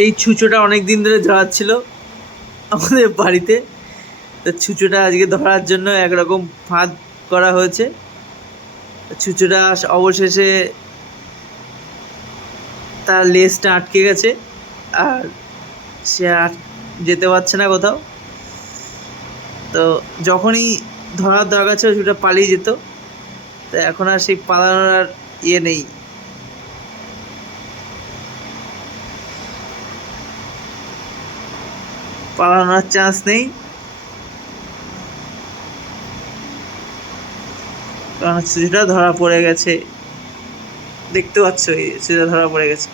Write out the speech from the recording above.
এই ছুঁচোটা অনেক দিন ধরে ঝাড়াচ্ছিল আমাদের বাড়িতে। তো ছুঁচোটা আজকে ধরার জন্য একরকম ফাঁদ করা হয়েছে। ছুঁচোটা অবশেষে তার লেজটা আটকে গেছে, আর সে আর যেতে পারছে না কোথাও। তো যখনই ধরার দরকার ছিল ছুঁচোটা পালিয়ে যেত। তো এখন আর সেই পালানোর আর ইয়ে নেই, পালানোর চান্স নেই, কারণ ছুঁচোটা ধরা পড়ে গেছে। দেখতে পাচ্ছ এই ছুঁচোটা ধরা পড়ে গেছে।